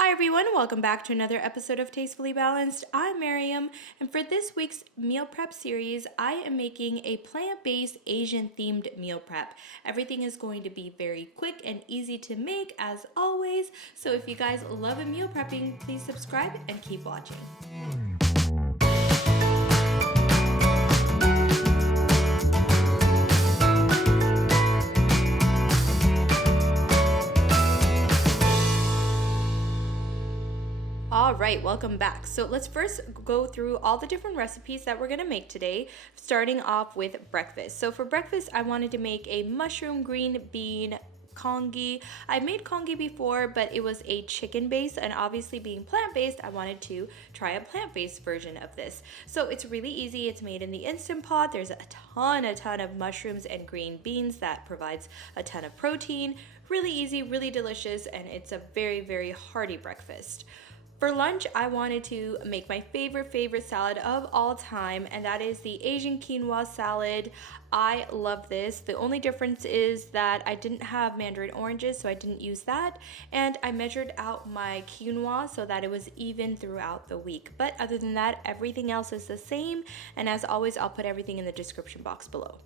Hi everyone, welcome back to another episode of Tastefully Balanced. I'm Miriam, and for this week's meal prep series, I am making a plant-based Asian themed meal prep. Everything is going to be very quick and easy to make as always, so if you guys love meal prepping, please subscribe and keep watching. All right, welcome back. So let's first go through all the different recipes that we're gonna make today, starting off with breakfast. So for breakfast, I wanted to make a mushroom green bean congee. I've made congee before, but it was a chicken base, and obviously being plant-based, I wanted to try a plant-based version of this. So it's really easy. It's made in the Instant Pot. There's a ton of mushrooms and green beans that provides a ton of protein. Really easy, really delicious, and it's a very hearty breakfast. For lunch, I wanted to make my favorite salad of all time, and that is the Asian quinoa salad. I love this. The only difference is that I didn't have mandarin oranges, so I didn't use that, and I measured out my quinoa so that it was even throughout the week. But other than that, everything else is the same, and as always, I'll put everything in the description box below.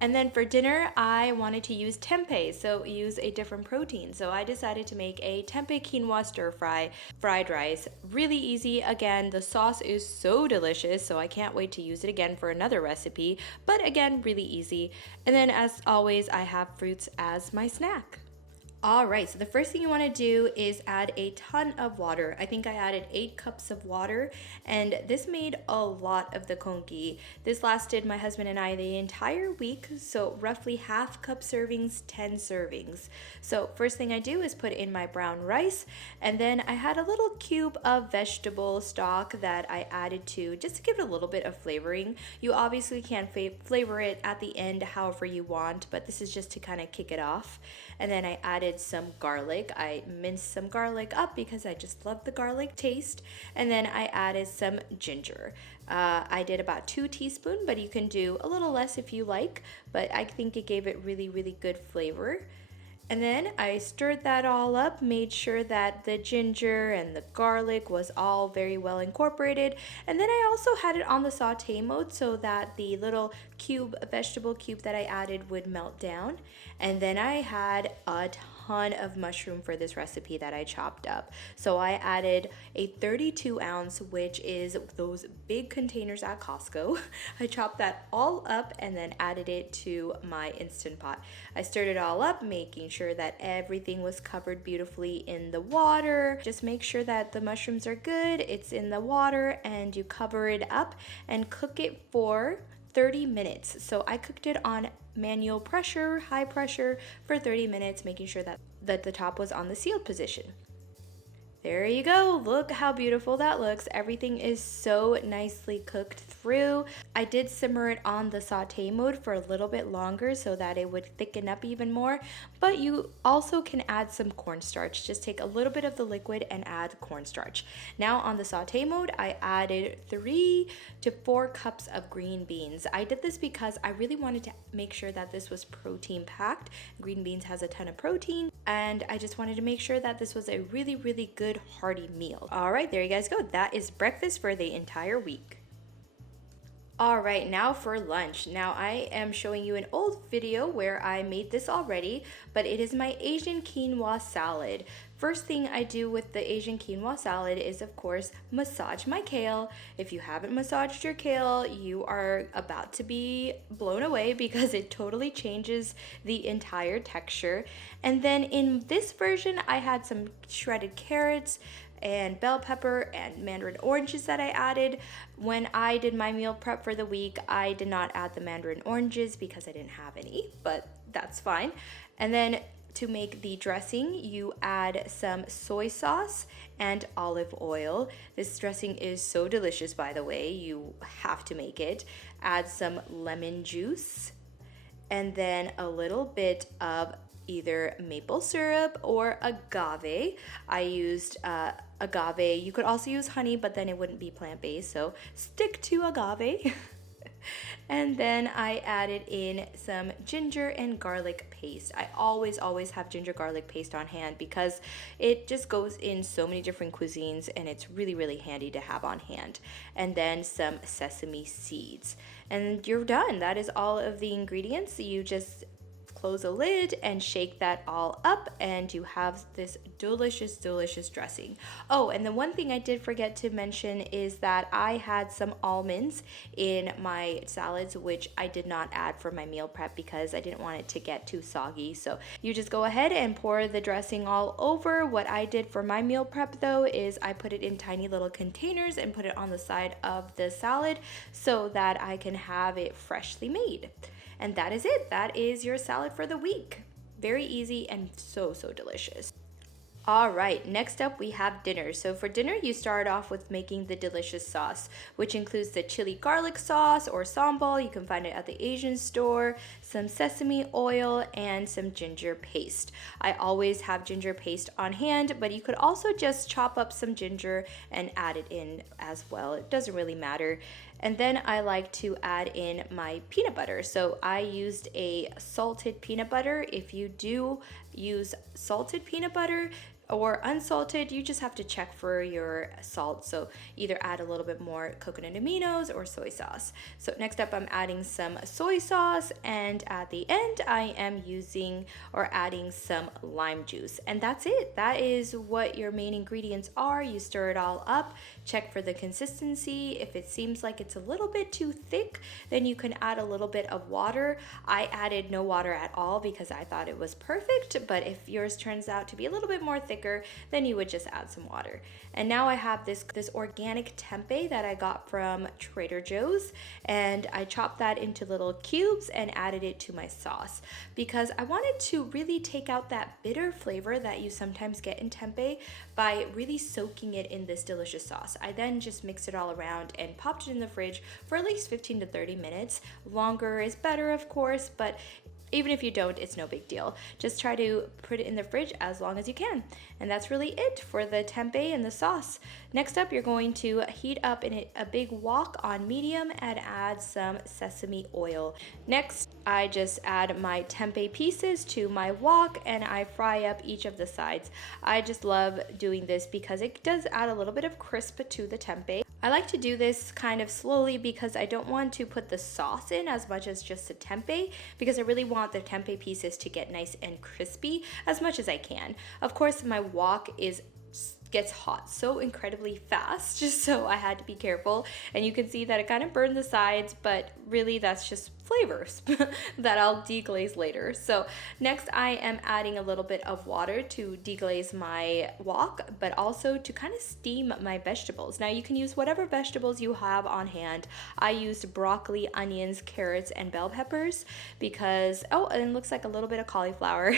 And then for dinner, I wanted to use tempeh, so use a different protein. So I decided to make a tempeh quinoa stir fry fried rice. Really easy. Again, the sauce is so delicious, so I can't wait to use it again for another recipe. But again, really easy. And then as always, I have fruits as my snack. Alright, so the first thing you want to do is add a ton of water. I think I added 8 cups of water, and this made a lot of the congee. This lasted my husband and I the entire week, so roughly half cup servings, 10 servings. So first thing I do is put in my brown rice, and then I had a little cube of vegetable stock that I added to just to give it a little bit of flavoring. You obviously can flavor it at the end however you want, but this is just to kind of kick it off. And then I added some garlic. I minced some garlic up because I just love the garlic taste. And then I added some ginger. I did about 2 teaspoons, but you can do a little less if you like, but I think it gave it really good flavor. And then I stirred that all up, made sure that the ginger and the garlic was all very well incorporated. And then I also had it on the saute mode so that the little vegetable cube that I added would melt down. And then I had a ton of mushroom for this recipe that I chopped up. So I added a 32 ounce, which is those big containers at Costco. I chopped that all up and then added it to my Instant Pot. I stirred it all up, making sure that everything was covered beautifully in the water. Just make sure that the mushrooms are good, it's in the water, and you cover it up and cook it for 30 minutes. So I cooked it on manual pressure, high pressure for 30 minutes, making sure that the top was on the sealed position. There you go. Look how beautiful that looks. Everything is so nicely cooked through. I did simmer it on the saute mode for a little bit longer so that it would thicken up even more, but you also can add some cornstarch. Just take a little bit of the liquid and add cornstarch. Now on the saute mode, I added 3 to 4 cups of green beans. I did this because I really wanted to make sure that this was protein packed. Green beans has a ton of protein, and I just wanted to make sure that this was a really good hearty meal. All right, there you guys go. That is breakfast for the entire week. All right, now for lunch. Now I am showing you an old video where I made this already, but it is my Asian quinoa salad. First thing I do with the Asian quinoa salad is, of course, massage my kale. If you haven't massaged your kale, you are about to be blown away because it totally changes the entire texture. And then in this version, I had some shredded carrots and bell pepper and mandarin oranges that I added. When I did my meal prep for the week, I did not add the mandarin oranges because I didn't have any, but that's fine. And then to make the dressing, you add some soy sauce and olive oil. This dressing is so delicious, by the way. You have to make it. Add some lemon juice and then a little bit of either maple syrup or agave. I used agave. You could also use honey, but then it wouldn't be plant-based, so stick to agave. And then I added in some ginger and garlic paste. I always have ginger garlic paste on hand because it just goes in so many different cuisines and it's really handy to have on hand. And then some sesame seeds. And you're done. That is all of the ingredients. You just close a lid and shake that all up and you have this delicious dressing. Oh, and the one thing I did forget to mention is that I had some almonds in my salads, which I did not add for my meal prep because I didn't want it to get too soggy. So you just go ahead and pour the dressing all over. What I did for my meal prep though is I put it in tiny little containers and put it on the side of the salad so that I can have it freshly made. And that is it. That is your salad for the week. Very easy and so delicious. All right, next up we have dinner. So for dinner, you start off with making the delicious sauce, which includes the chili garlic sauce or sambal. You can find it at the Asian store, some sesame oil, and some ginger paste. I always have ginger paste on hand, but you could also just chop up some ginger and add it in as well. It doesn't really matter. And then I like to add in my peanut butter. So I used a salted peanut butter. If you do use salted peanut butter or unsalted, you just have to check for your salt. So either add a little bit more coconut aminos or soy sauce. So next up, I'm adding some soy sauce, and at the end, I am using or adding some lime juice. And that's it. That is what your main ingredients are. You stir it all up, check for the consistency. If it seems like it's a little bit too thick, then you can add a little bit of water. I added no water at all because I thought it was perfect, but if yours turns out to be a little bit more thick, then you would just add some water. And now I have this organic tempeh that I got from Trader Joe's, and I chopped that into little cubes and added it to my sauce because I wanted to really take out that bitter flavor that you sometimes get in tempeh by really soaking it in this delicious sauce. I then just mixed it all around and popped it in the fridge for at least 15 to 30 minutes. Longer is better, of course, but even if you don't, it's no big deal. Just try to put it in the fridge as long as you can. And that's really it for the tempeh and the sauce. Next up, you're going to heat up in a big wok on medium and add some sesame oil. Next, I just add my tempeh pieces to my wok and I fry up each of the sides. I just love doing this because it does add a little bit of crisp to the tempeh. I like to do this kind of slowly because I don't want to put the sauce in as much as just the tempeh because I really want the tempeh pieces to get nice and crispy as much as I can. Of course, my wok gets hot so incredibly fast, just so I had to be careful, and you can see that it kind of burned the sides, but really that's just flavors that I'll deglaze later. So next I am adding a little bit of water to deglaze my wok, but also to kind of steam my vegetables. Now you can use whatever vegetables you have on hand. I used broccoli, onions, carrots, and bell peppers because, oh, and it looks like a little bit of cauliflower,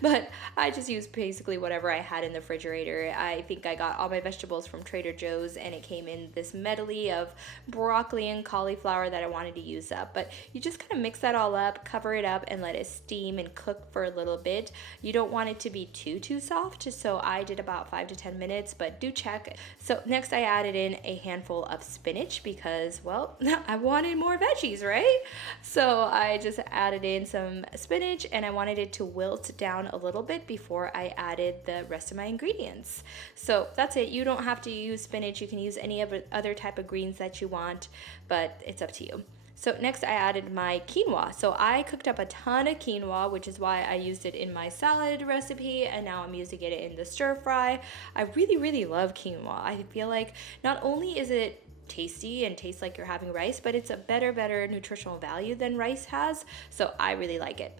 but I just used basically whatever I had in the refrigerator. I think I got all my vegetables from Trader Joe's and it came in this medley of broccoli and cauliflower that I wanted to use up. But you just kind of mix that all up, cover it up, and let it steam and cook for a little bit. You don't want it to be too soft, so I did about 5 to 10 minutes, but do check. So next I added in a handful of spinach because, well, I wanted more veggies, right? So I just added in some spinach and I wanted it to wilt down a little bit before I added the rest of my ingredients. So that's it. You don't have to use spinach. You can use any other type of greens that you want, but it's up to you. So next I added my quinoa. So I cooked up a ton of quinoa, which is why I used it in my salad recipe, and now I'm using it in the stir fry. I really love quinoa. I feel like not only is it tasty and tastes like you're having rice, but it's a better nutritional value than rice has. So I really like it.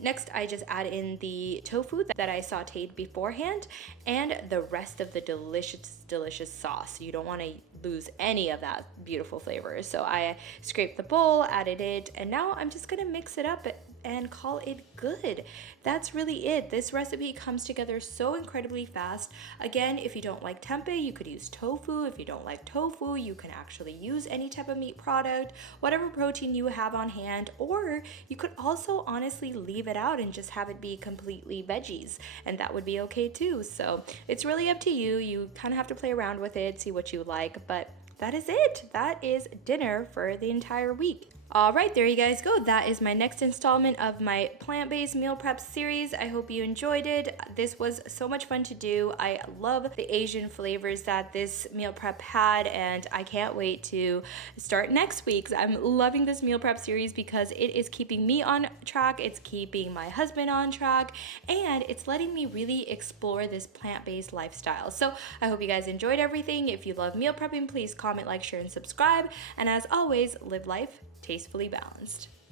Next, I just add in the tofu that I sauteed beforehand and the rest of the delicious sauce. You don't want to lose any of that beautiful flavor. So I scraped the bowl, added it, and now I'm just gonna mix it up and call it good. That's really it. This recipe comes together so incredibly fast. Again, if you don't like tempeh, you could use tofu. If you don't like tofu, you can actually use any type of meat product, whatever protein you have on hand, or you could also honestly leave it out and just have it be completely veggies, and that would be okay too. So it's really up to you. You kind of have to play around with it, see what you like, but that is it. That is dinner for the entire week. All right, there you guys go. That is my next installment of my plant-based meal prep series. I hope you enjoyed it. This was so much fun to do. I love the Asian flavors that this meal prep had, and I can't wait to start next week's. I'm loving this meal prep series because it is keeping me on track, it's keeping my husband on track, and it's letting me really explore this plant-based lifestyle. So I hope you guys enjoyed everything. If you love meal prepping, please comment, like, share, and subscribe. And as always, live life tastefully balanced.